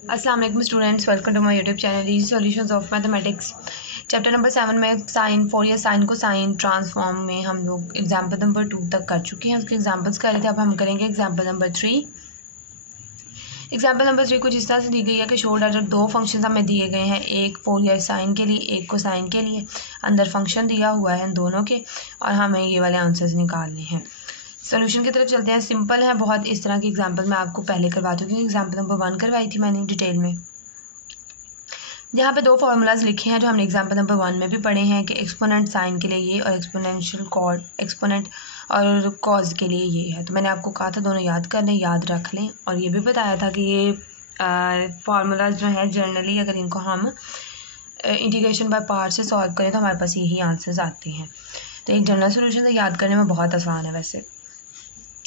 अस्सलाम वालेकुम students, welcome to my YouTube channel easy solutions of mathematics. Chapter number 7 में sine Fourier sine को sine transform में हम लोग एग्जाम्पल नंबर 2 तक कर चुके हैं। उसके एग्जाम्पल्स कर रहे थे, अब हम करेंगे एग्जाम्पल नंबर 3। एग्जाम्पल नंबर 3 कुछ इस तरह से दी गई है कि शो दैट दो फंक्शन हमें दिए गए हैं, एक फोरियर साइन के लिए, एक कोसाइन के लिए। अंदर फंक्शन दिया हुआ है इन दोनों के और हमें ये वाले आंसर्स निकालने हैं। सोल्यूशन की तरफ चलते हैं। सिंपल है बहुत, इस तरह की एग्जांपल मैं आपको पहले करवा चुकी हूँ। एग्जांपल नंबर 1 करवाई थी मैंने डिटेल में। यहाँ पे दो फार्मूलाज लिखे हैं जो हमने एग्जांपल नंबर 1 में भी पढ़े हैं कि एक्सपोनेंट साइन के लिए ये और एक्सपोनेंशियल कॉड एक्सपोनेंट और कॉज के लिए ये है। तो मैंने आपको कहा था दोनों याद कर लें, याद रख लें, और ये भी बताया था कि ये फार्मूलाज जो है जनरली अगर इनको हम इंटीग्रेशन बाय पार्ट से सॉल्व करें तो हमारे पास यही आंसर्स आते हैं। तो एक जनरल सोल्यूशन से याद करने में बहुत आसान है। वैसे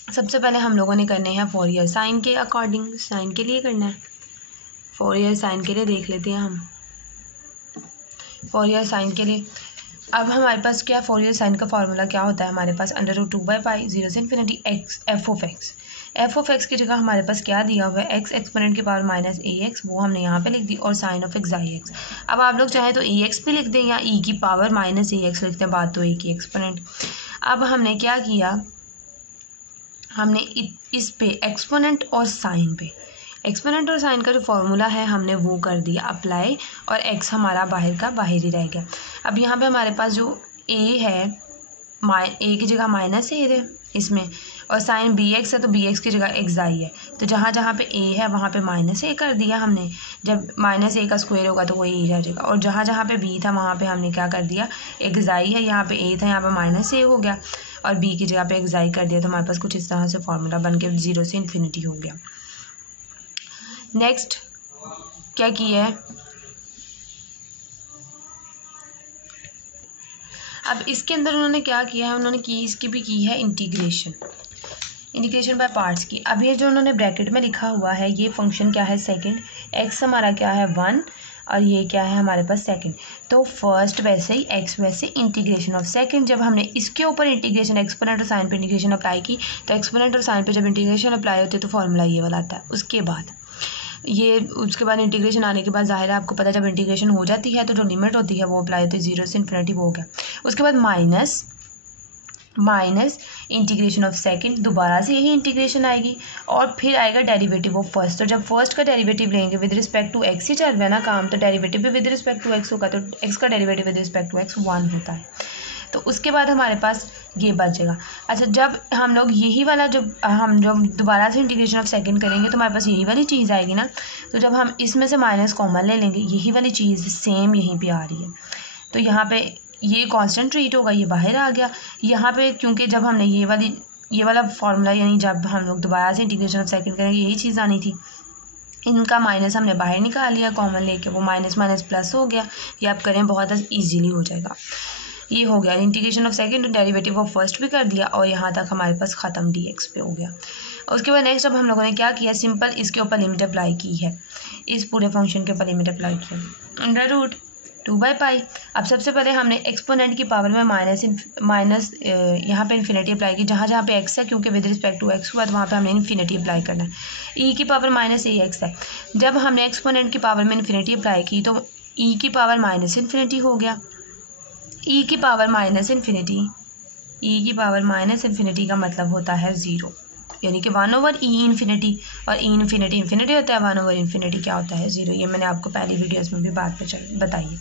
सबसे पहले हम लोगों ने करने हैं फोरियर साइन के अकॉर्डिंग, साइन के लिए करना है। फोरियर साइन के लिए देख लेते हैं हम। फोरियर साइन के लिए अब हमारे पास क्या, फोरियर साइन का फार्मूला क्या होता है हमारे पास, √2/π 0 से infinity x f of x की जगह हमारे पास क्या दिया हुआ है, एक्स एक्सपोनेंट की पावर -ax, वो हमने यहाँ पे लिख दी, और sine of x i x. अब आप लोग चाहें तो ax भी लिख दें या e की पावर -ax लिखते हैं, बात तो एक ही एक्सपोनेंट। अब हमने क्या किया, हमने इस पे एक्सपोनेंट और साइन पे, एक्सपोनेंट और साइन का जो फॉर्मूला है हमने वो कर दिया अप्लाई, और एक्स हमारा बाहर का बाहर ही रह गया। अब यहाँ पे हमारे पास जो ए है, ए की जगह -a है इसमें, और साइन बी एक्स है तो बी एक्स की जगह एक्स आई है। तो जहाँ जहाँ पे ए है वहाँ पे -a कर दिया हमने। जब -a का स्क्वायर होगा तो वो ए रह जाएगा, और जहाँ जहाँ पे बी था वहाँ पे हमने क्या कर दिया, एक्स आई है, यहाँ पे ए था, यहाँ पे -a हो गया, और बी की जगह पे एक्स आई कर दिया। तो हमारे पास कुछ इस तरह से फार्मूला बन के 0 से इन्फिनिटी हो गया। नेक्स्ट क्या किया है, अब इसके अंदर उन्होंने क्या किया है, उन्होंने इसकी भी की है इंटीग्रेशन बाय पार्ट्स की। अब ये जो उन्होंने ब्रैकेट में लिखा हुआ है, ये फंक्शन क्या है, सेकंड, एक्स हमारा क्या है 1, और ये क्या है हमारे पास सेकंड। तो फर्स्ट वैसे ही एक्स वैसे इंटीग्रेशन ऑफ सेकंड। जब हमने इसके ऊपर इंटीग्रेशन एक्सपोनेंट और साइन पे इंटीग्रेशन अप्लाई की, तो एक्सपोनेंट और साइन पे जब इंटीग्रेशन अप्लाई होती है तो फॉर्मूला ये वाला आता है। उसके बाद इंटीग्रेशन आने के बाद जाहिर है आपको पता है जब इंटीग्रेशन हो जाती है तो जो लिमिट होती है वो अप्लाई होती है 0 से इन्फिनिटी, वो हो गया। उसके बाद माइनस इंटीग्रेशन ऑफ सेकंड, दोबारा से यही इंटीग्रेशन आएगी, और फिर आएगा डेरिवेटिव ऑफ फर्स्ट। तो जब फर्स्ट का डेरिवेटिव लेंगे विद रिस्पेक्ट टू एक्स ही चल रहा है ना काम, तो डेरिवेटिव भी विद रिस्पेक्ट टू एक्स होगा, तो एक्स का derivative with respect to x 1 होता है। तो उसके बाद हमारे पास ये बचेगा। अच्छा, जब हम लोग यही वाला जब दोबारा से इंटीग्रेशन ऑफ सेकंड करेंगे तो हमारे पास यही वाली चीज़ आएगी ना। तो जब हम इसमें से माइनस कॉमन ले लेंगे, यही वाली चीज़ सेम यहीं पे आ रही है, तो यहाँ पे ये कांस्टेंट ट्रीट होगा, ये बाहर आ गया। यहाँ पे क्योंकि जब हमने ये वाला फार्मूला, यानी जब हम लोग दोबारा से इंटीग्रेशन ऑफ सेकंड करेंगे यही चीज़ आनी थी, इनका माइनस हमने बाहर निकाल लिया कॉमन लेके, वो माइनस माइनस प्लस हो गया। ये आप करें बहुत ईजीली हो जाएगा। ये हो गया integration of second, derivative of first भी कर दिया, और यहाँ तक हमारे पास ख़त्म dx पे हो गया। उसके बाद नेक्स्ट अब हम लोगों ने क्या किया, सिंपल इसके ऊपर लिमिट अप्लाई की है, इस पूरे फंक्शन के ऊपर लिमिट अप्लाई की है, √2/π। अब सबसे पहले हमने एक्सपोनेंट की पावर में माइनस यहाँ पे इन्फिनिटी अप्लाई की, जहाँ जहाँ पे एक्स है, क्योंकि विद रिस्पेक्ट टू एक्स हुआ तो वहाँ पे हमने इन्फिनिटी अप्लाई करना है। ई की पावर -ax है, जब हमने एक्सपोनेंट की पावर में इन्फिनिटी अप्लाई की तो ई की पावर -इन्फिनिटी हो गया। ई की पावर -इन्फिनिटी का मतलब होता है 0, यानी कि 1/e इन्फिनिटी, और e इन्फिनिटी इन्फिनिटी होता है, 1/इन्फिनिटी क्या होता है 0। ये मैंने आपको पहली वीडियोस में भी बात बताई है।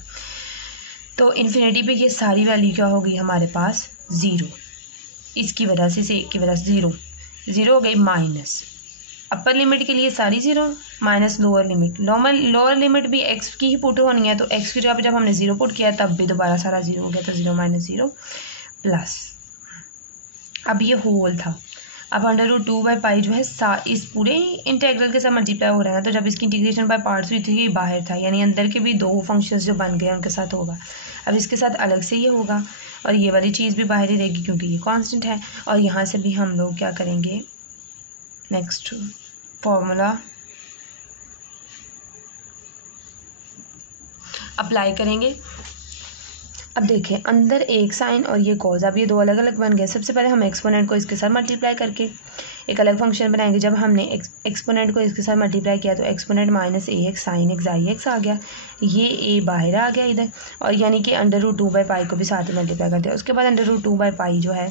तो इन्फिनिटी पे ये सारी वैल्यू क्या होगी हमारे पास 0, इसकी वजह से एक की वजह से 0 हो गई। माइनस अपर लिमिट के लिए सारी 0, माइनस लोअर लिमिट भी x की ही पुट होनी है, तो x की जगह पे जब हमने 0 पुट किया तब भी दोबारा सारा 0 हो गया, तो 0 - 0 प्लस, अब ये होल था। अब √2/π जो है इस पूरे इंटीग्रल के साथ मल्टीप्लाई हो रहा है, तो जब इसकी इंटीग्रेशन बाय पार्ट्स हुई थी ये बाहर था, यानी अंदर के भी दो फंक्शंस जो बन गए उनके साथ होगा। अब इसके साथ अलग से ये होगा, और ये वाली चीज़ भी बाहर ही रहेगी क्योंकि ये कांस्टेंट है। और यहाँ से भी हम लोग क्या करेंगे, नेक्स्ट फॉर्मूला अप्लाई करेंगे। अब देखें, अंदर एक साइन और ये कॉज, अब ये दो अलग अलग बन गए। सबसे पहले हम एक्सपोनेंट को इसके साथ मल्टीप्लाई करके एक अलग फंक्शन बनाएंगे। जब हमने एक्सपोनेंट को इसके साथ मल्टीप्लाई किया तो exponent minus A x sine x i x आ गया, ये ए बाहर आ गया इधर, और यानी कि अंडर रूट 2/पाई को भी साथ में मल्टीप्लाई कर दिया। उसके बाद अंडर रूट 2/पाई जो है,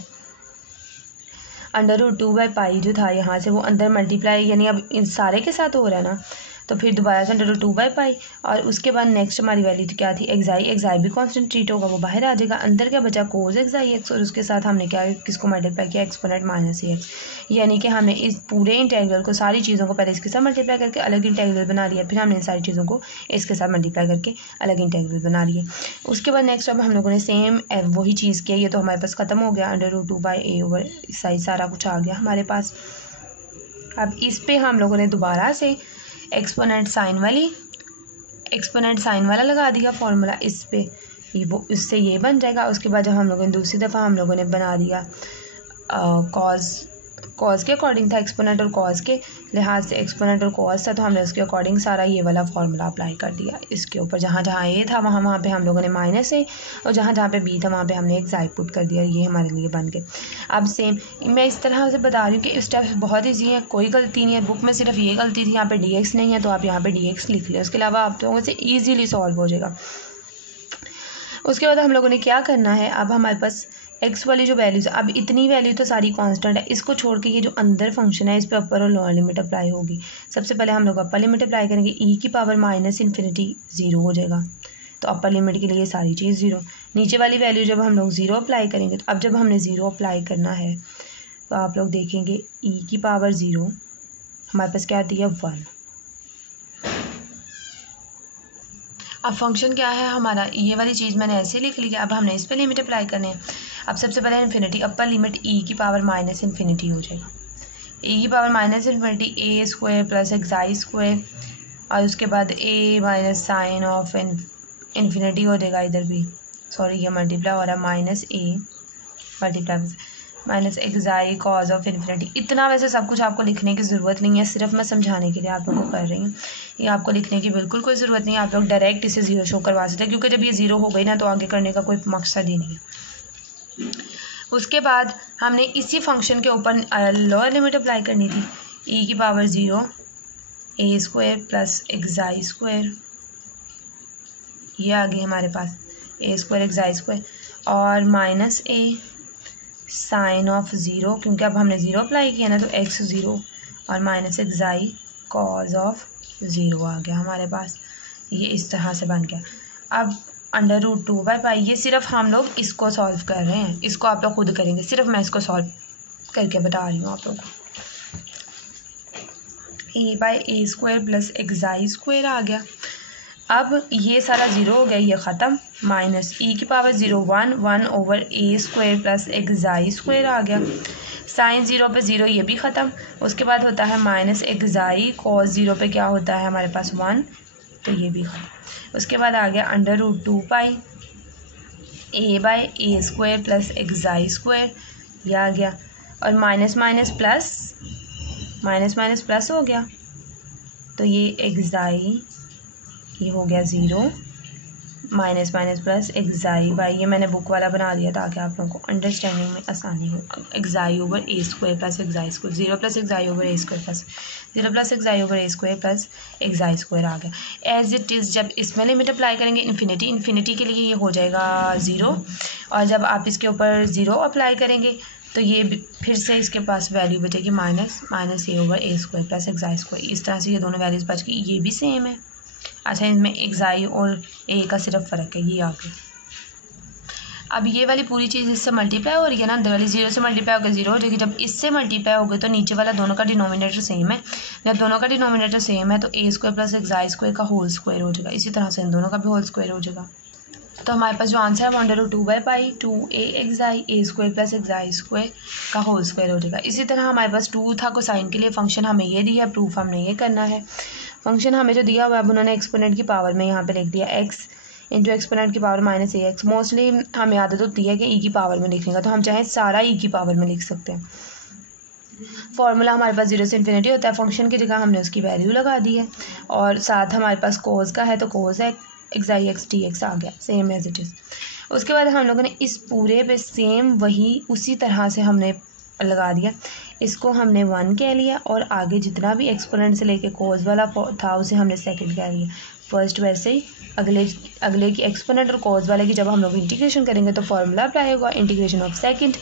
अंडर रूट 2/पाई जो था यहाँ से वो अंदर मल्टीप्लाई यानी अब इन सारे के साथ हो रहा है ना, तो फिर दोबारा से अंडर रूट 2/पाई, और उसके बाद नेक्स्ट हमारी वैल्यू क्या थी, एक्स आई भी कांस्टेंट ट्रीट होगा, वो बाहर आ जाएगा। अंदर क्या बचा, कोस एक्स आई एक्स, और उसके साथ हमने क्या किसको मल्टीप्लाई किया, एक्सपोनेंट माइनस ए एक्स, यानी कि हमने इस पूरे इंटेग्रल को, सारी चीज़ों को पहले इसके साथ मल्टीप्लाई करके अलग इंटेग्रल बना दिया, फिर हमने इन सारी चीज़ों को इसके साथ मल्टीप्लाई करके अलग इंटेग्रल बना लिए। उसके बाद नेक्स्ट अब हम लोगों ने सेम वही चीज़ किया, ये तो हमारे पास ख़त्म हो गया, अंडर रूट 2/a/साइड सारा कुछ आ गया हमारे पास। अब इस पे हम लोगों ने दोबारा से एक्सपोनेंट साइन वाला लगा दिया फॉर्मूला इस पे, वो इससे ये बन जाएगा। उसके बाद जब हम लोगों ने दूसरी दफ़ा हम लोगों ने बना दिया कॉस के अकॉर्डिंग था एक्सपोनेंट, और कॉस के लिहाज से एक्सपोनेंट और कॉस था, तो हमने उसके अकॉर्डिंग सारा ये वाला फार्मूला अप्लाई कर दिया इसके ऊपर। जहाँ जहाँ ए था वहाँ पे हम लोगों ने माइनस ए, और जहाँ जहाँ पे बी था वहाँ पे हमने एक साइड पुट कर दिया, ये हमारे लिए बन गए। अब सेम मैं इस तरह से बता रही हूँ कि स्टेप्स बहुत ईजी हैं, कोई गलती नहीं है। बुक में सिर्फ ये गलती थी, यहाँ पे dx नहीं है, तो आप यहाँ पे dx लिख लें, उसके अलावा आप लोगों से ईजीली सॉल्व हो जाएगा। उसके बाद हम लोगों ने क्या करना है, अब हमारे पास एक्स वाली जो वैल्यूज़, अब इतनी वैल्यू तो सारी कांस्टेंट है, इसको छोड़ के ये जो अंदर फंक्शन है इस पर अपर और लोअर लिमिट अप्लाई होगी। सबसे पहले हम लोग अपर लिमिट अप्लाई करेंगे, ई की पावर माइनस इन्फिनिटी 0 हो जाएगा, तो अपर लिमिट के लिए सारी चीज़ 0। नीचे वाली वैल्यू जब हम लोग 0 अप्लाई करेंगे, तो अब जब हमने 0 अप्लाई करना है तो आप लोग देखेंगे ई की पावर 0 हमारे पास क्या आती है 1। अब फंक्शन क्या है हमारा, ये वाली चीज़ मैंने ऐसे लिख ली है। अब हमने इस पर लिमिट अप्लाई करने हैं। अब सबसे पहले इन्फिनिटी, अपर लिमिट ई की पावर माइनस इन्फिनिटी हो जाएगा, ई की power minus infinity A square plus x i square, और उसके बाद ए माइनस साइन ऑफ इन्फिनिटी हो जाएगा, इधर भी सॉरी ये मल्टीप्लाई हो रहा है, minus A multiply minus x I cause of infinity. इतना वैसे सब कुछ आपको लिखने की ज़रूरत नहीं है, सिर्फ मैं समझाने के लिए आप लोगों को कर रही हूँ। ये आपको लिखने की बिल्कुल कोई ज़रूरत नहीं है, आप लोग डायरेक्ट इसे 0 शो करवा सकते हैं, क्योंकि जब ये 0 हो गई ना तो आगे करने का कोई मकसद ही नहीं है। उसके बाद हमने इसी फंक्शन के ऊपर लोअर लिमिट अप्लाई करनी थी, ई की power 0 A square plus x i square, ये आ गई हमारे पास ए स्क्वायर एक्स आई स्क्वायर, और माइनस ए साइन ऑफ 0, क्योंकि अब हमने 0 अप्लाई किया ना, तो एक्स 0 और minus x I cause of 0 आ गया हमारे पास, ये इस तरह से बन गया। अब अंडर रूट 2/पाई, ये सिर्फ हम लोग इसको सॉल्व कर रहे हैं, इसको आप लोग खुद करेंगे, सिर्फ मैं इसको सॉल्व करके बता रही हूँ आप लोग को। a/a square plus x i square आ गया। अब ये सारा 0 हो गया, ये ख़त्म, माइनस ई की power 0 1 over a square plus x i square आ गया, साइन 0 पे 0 ये भी ख़त्म। उसके बाद होता है माइनस एक्स आई कॉस 0 पे क्या होता है हमारे पास 1, तो ये भी ख़त्म। उसके बाद आ गया अंडर रूट 2/पाई a/a square plus x i square, यह आ गया, और माइनस माइनस प्लस हो गया, तो ये एक्स आई ये हो गया 0, minus minus plus x I by, ये मैंने बुक वाला बना दिया ताकि आप लोगों को अंडरस्टैंडिंग में आसानी हो। X i over a square plus x i square, 0 plus x i over a square plus 0 plus x i over a square plus x i square आ गया। एज इट इज़ जब इसमें लिमिट अप्लाई करेंगे infinity के लिए ये हो जाएगा 0, और जब आप इसके ऊपर 0 अप्लाई करेंगे तो ये फिर से इसके पास वैल्यू बचेगी minus A over a square plus x i square. इस तरह से ये दोनों वैल्यूज़ बच गई, ये भी सेम है। अच्छा, इनमें एक्स आई और ए का सिर्फ फ़र्क है, ये आ गया। अब ये वाली पूरी चीज़ इससे मल्टीप्लाई हो रही है ना, अंदर वाली 0 से मल्टीप्लाई होकर 0 हो जाएगी। जब इससे मल्टीप्लाई हो गई तो नीचे वाला दोनों का डिनोमिनेटर सेम है, जब दोनों का डिनोमिनेटर सेम है तो ए square plus x i square का होल स्क्वायर हो जाएगा, इसी तरह से इन दोनों का भी होल स्क्वायर हो जाएगा। तो हमारे पास जो आंसर है वो under root 2/पाई 2a x I A square plus x i square का होल स्क्वायर हो जाएगा। इसी तरह हमारे पास 2 था कोसाइन के लिए, फंक्शन हमें ये दिया है, प्रूफ हमने ये करना है। फंक्शन हमें जो दिया हुआ है अब उन्होंने एक्सपोनेंट की पावर में यहाँ पे लिख दिया x इंटू एक्सपोनेंट की पावर माइनस ए एक्स। मोस्टली हमें आदत होती है कि ई की पावर में लिखने का, तो हम चाहे सारा ई की पावर में लिख सकते हैं। फॉर्मूला हमारे पास 0 से इन्फिनिटी होता है, फंक्शन की जगह हमने उसकी वैल्यू लगा दी है, और साथ हमारे पास कोस का है तो कोस है x i x T x आ गया, सेम एज इट इज़। उसके बाद हम लोगों ने इस पूरे पे सेम वही उसी तरह से हमने लगा दिया। इसको हमने 1 कह लिया और आगे जितना भी एक्सपोनेंट से लेके कॉज वाला था उसे हमने सेकंड कह लिया। फर्स्ट वैसे ही अगले की एक्सपोनेंट और कॉज वाले की जब हम लोग इंटीग्रेशन करेंगे तो फॉर्मूला अप्लाई होगा इंटीग्रेशन ऑफ सेकंड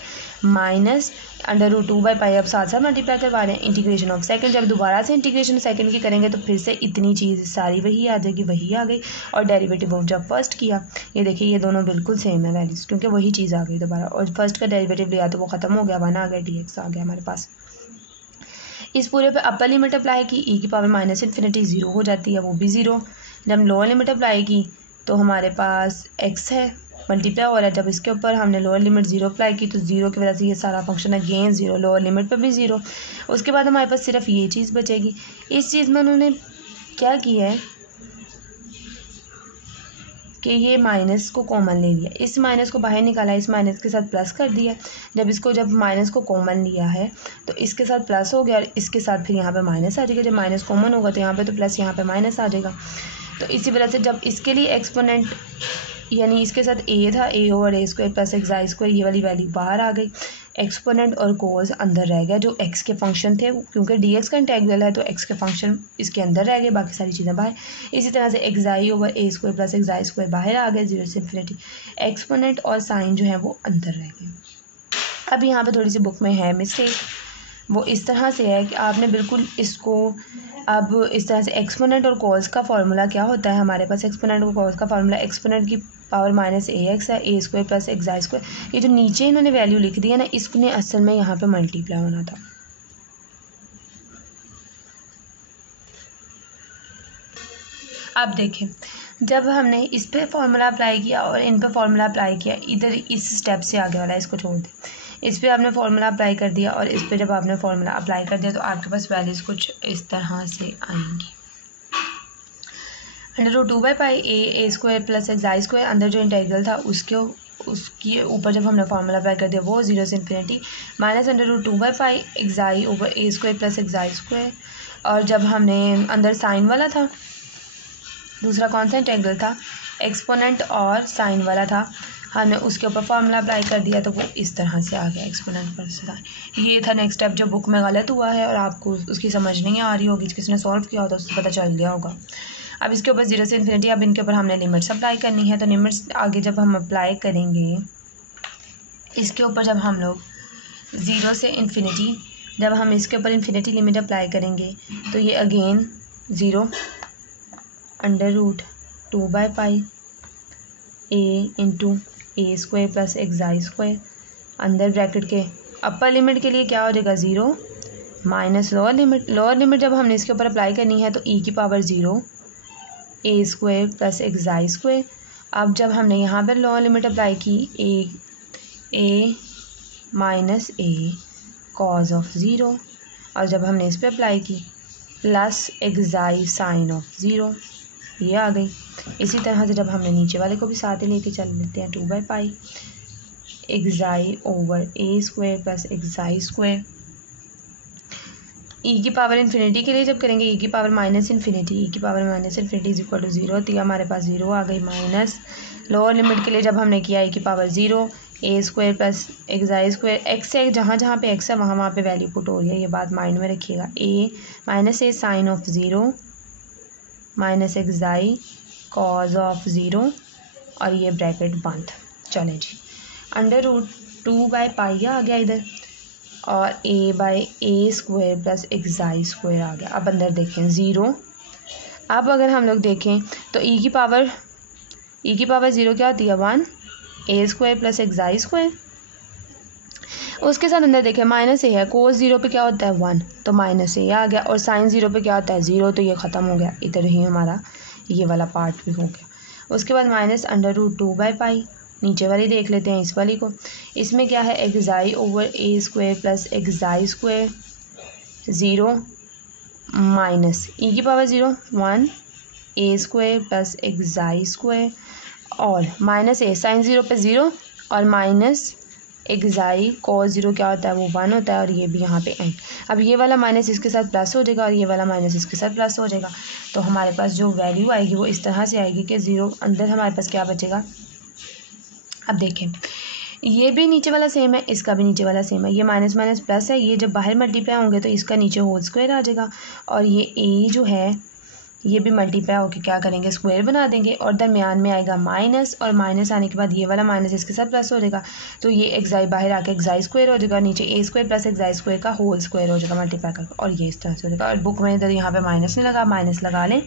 माइनस √2/पाई। अब साथ साथ मल्टीप्लाई करवा रहे हैं इंटीग्रेशन ऑफ सेकंड। जब दोबारा से इंटीग्रेशन सेकंड की करेंगे तो फिर से इतनी चीज़ सारी वही आ जाएगी, वही आ गई। और डेरिवेटिव ऑफ जब फर्स्ट किया, ये देखिए ये दोनों बिल्कुल सेम है वैल्यूज़, क्योंकि वही चीज़ आ गई दोबारा। और फर्स्ट का डेरिवेटिव लिया तो वो ख़त्म हो गया, 1 आ गया, dx आ गया हमारे पास। इस पूरे पे अपर लिमिट अप्लाई की, e की पावर माइनस इन्फिनिटी 0 हो जाती है, वो भी 0। जब लोअर लिमिट अप्लाई की तो हमारे पास x है मल्टीप्लाई हो रहा है। जब इसके ऊपर हमने लोअर लिमिट 0 अप्लाई की तो 0 की वजह से ये सारा फंक्शन अगेन 0, लोअर लिमिट पे भी 0। उसके बाद हमारे पास सिर्फ ये चीज़ बचेगी। इस चीज़ में उन्होंने क्या किया है कि ये माइनस को कॉमन ले लिया, इस माइनस को बाहर निकाला, इस माइनस के साथ प्लस कर दिया। जब माइनस को कॉमन लिया है तो इसके साथ प्लस हो गया और इसके साथ फिर यहाँ पे माइनस आ जाएगा। जब माइनस कॉमन होगा तो यहाँ पे तो प्लस, यहाँ पे माइनस आ जाएगा। तो इसी वजह से जब इसके लिए एक्सपोनेंट यानी इसके साथ a था, a/a² प्लस x² ये वाली वैल्यू बाहर आ गई। एक्सपोनेंट और कोज अंदर रह गया जो x के फंक्शन थे, क्योंकि dx का इंटेग्रल है तो x के फंक्शन इसके अंदर रह गए, बाकी सारी चीज़ें बाहर। इसी तरह से xi/a² प्लस x² बाहर आ गए 0 से इन्फिनिटी। एक्सपोनेंट और साइन जो है वो अंदर रह गए। अब यहाँ पे थोड़ी सी बुक में है मिस्टेक, वो इस तरह से है कि आपने बिल्कुल इसको अब इस तरह से एक्सपोनेंट और कॉस का फार्मूला क्या होता है हमारे पास। एक्सपोनेंट और कॉस का फार्मूला एक्सपोनेंट की पावर माइनस ax है, a² प्लस x² ये जो नीचे इन्होंने वैल्यू लिख दी है ना, इसने असल में यहाँ पे मल्टीप्लाई होना था। अब देखें, जब हमने इस पे फार्मूला अप्लाई किया और इन पे फार्मूला अप्लाई किया, इधर इस स्टेप से आगे वाला इसको छोड़ दें, इस पे आपने फार्मूला अप्लाई कर दिया और इस पे जब आपने फार्मूला अप्लाई कर दिया तो आपके पास वैल्यूज़ कुछ इस तरह से आएंगी। √2/पाई a² प्लस x² अंदर जो इंटेग्रल था उसके ऊपर जब हमने फार्मूला अप्लाई कर दिया वो 0 से infinity minus √2/पाई xi/a² plus x²। और जब हमने अंदर साइन वाला था, दूसरा कौन सा इंटेग्रल था, एक्सपोनेंट और साइन वाला था, हमने उसके ऊपर फार्मूला अप्लाई कर दिया तो वो इस तरह से आ गया एक्सपोनेंट पर साइन। ये था नेक्स्ट स्टेप जो बुक में गलत हुआ है और आपको उसकी समझ नहीं आ रही होगी, किसी ने सॉल्व किया हो तो उससे पता चल गया होगा। अब इसके ऊपर 0 से इन्फिनिटी, अब इनके ऊपर हमने लिमिट्स अप्लाई करनी है। तो लिमिट्स आगे जब हम अप्लाई करेंगे इसके ऊपर, जब हम लोग 0 से इन्फिनिटी, जब हम इसके ऊपर इन्फिनिटी लिमिट अप्लाई करेंगे तो ये अगेन 0 √2/पाई a/a² प्लस xi² अंदर ब्रैकेट के अपर लिमिट के लिए क्या हो जाएगा 0 माइनस लोअर लिमिट जब हमने इसके ऊपर अप्लाई करनी है तो e की पावर 0 a² प्लस xi²। अब जब हमने यहाँ पर लोअर लिमिट अप्लाई की a minus a cause of 0 और जब हमने इस पर अप्लाई की प्लस xi साइन ऑफ 0 ये आ गई। इसी तरह से जब हमने नीचे वाले को भी साथ ही लेके चल लेते हैं 2/पाई xi/a² प्लस xi²। e की पावर इन्फिनिटी के लिए जब करेंगे e की power minus infinity is equal to 0 होती है, हमारे पास 0 आ गई माइनस। लोअर लिमिट के लिए जब हमने किया e की power 0 a² plus xi², x है जहाँ जहाँ पे x है वहाँ वहाँ पे वैल्यू पुट हो रही है, ये बात माइंड में रखिएगा। a sine of 0 minus xi cos of 0 और ये ब्रैकेट बंद। चले जी, √2/पाई आ गया इधर और a/a² प्लस xi² आ गया। अब अंदर देखें 0। अब अगर हम लोग देखें तो e की पावर 0 क्या होती है 1 a² प्लस xi²। उसके साथ अंदर देखें माइनस a है, कोस 0 पे क्या होता है 1 तो माइनस a आ गया, और साइन 0 पे क्या होता है 0 तो ये ख़त्म हो गया। इधर ही हमारा ये वाला पार्ट भी हो गया। उसके बाद माइनस √2/पाई, नीचे वाली देख लेते हैं इस वाली को। इसमें क्या है xi/a² plus xi² 0 minus e की पावर 0 1 a² प्लस xi² और माइनस a साइन 0 पे 0 और माइनस xi cos 0 क्या होता है वो 1 होता है और ये भी यहाँ पे एंड। अब ये वाला माइनस इसके साथ प्लस हो जाएगा और ये वाला माइनस इसके साथ प्लस हो जाएगा, तो हमारे पास जो वैल्यू आएगी वो इस तरह से आएगी कि 0 अंदर हमारे पास क्या बचेगा। अब देखें ये भी नीचे वाला सेम है, इसका भी नीचे वाला सेम है। ये माइनस माइनस प्लस है, ये जब बाहर मल्टीप्लाई होंगे तो इसका नीचे होल स्क्वायर आ जाएगा, और ये ए जो है ये भी मल्टीप्लाई होकर क्या करेंगे, स्क्वायर बना देंगे, और दरमियान में आएगा माइनस, और माइनस आने के बाद ये वाला माइनस इसके साथ प्लस हो जाएगा, तो ये एक्साई बाहर आके एक्साई स्क्वायर हो जाएगा, नीचे ए स्क्वायर प्लस एक्साई स्क्वायर का होल स्क्वायर हो जाएगा मल्टीप्लाई करके, और ये इस तरह से हो जाएगा। और बुक में इधर यहाँ पे माइनस नहीं लगा, माइनस लगा लें।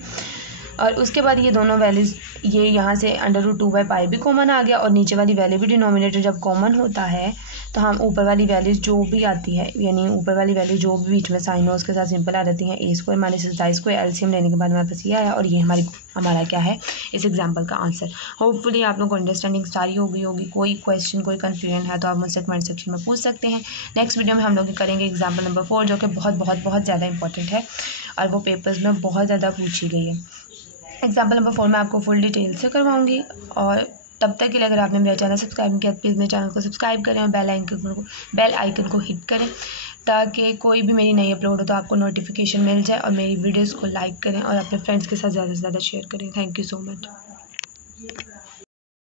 और उसके बाद ये दोनों वैल्यूज़, ये यहाँ से √2/π भी कॉमन आ गया, और नीचे वाली वैल्यू भी डिनोमिनेटर जब कॉमन होता है तो हम ऊपर वाली वैल्यूज़ जो भी आती है, यानी ऊपर वाली वैल्यू जो भी बीच में साइन हो उसके साथ सिंपल आ जाती हैं। A square minus x i square LCM लेने के बाद हमारे पास ये आया, और ये हमारा क्या है इस एग्जाम्पल का आंसर। होपफुली आप लोग को अंडरस्टैंडिंग सारी होगी। कोई क्वेश्चन कोई कन्फ्यूजन है तो आप मुझसे कमेंट सेक्शन में पूछ सकते हैं। नेक्स्ट वीडियो में हम लोग करेंगे एग्जाम्पल नंबर 4, जो कि बहुत बहुत बहुत ज़्यादा इंपॉर्टेंट है और वो पेपर्स में बहुत ज़्यादा पूछी गई है। एग्जाम्पल नंबर 4 में आपको फुल डिटेल से करवाऊंगी, और तब तक के लिए अगर आपने मेरा चैनल सब्सक्राइब नहीं किया प्लीज़ मेरे चैनल को सब्सक्राइब करें और बेल आइकन को हिट करें, ताकि कोई भी मेरी नई अपलोड हो तो आपको नोटिफिकेशन मिल जाए, और मेरी वीडियोस को लाइक करें और अपने फ्रेंड्स के साथ ज़्यादा से ज़्यादा शेयर करें। Thank you so much.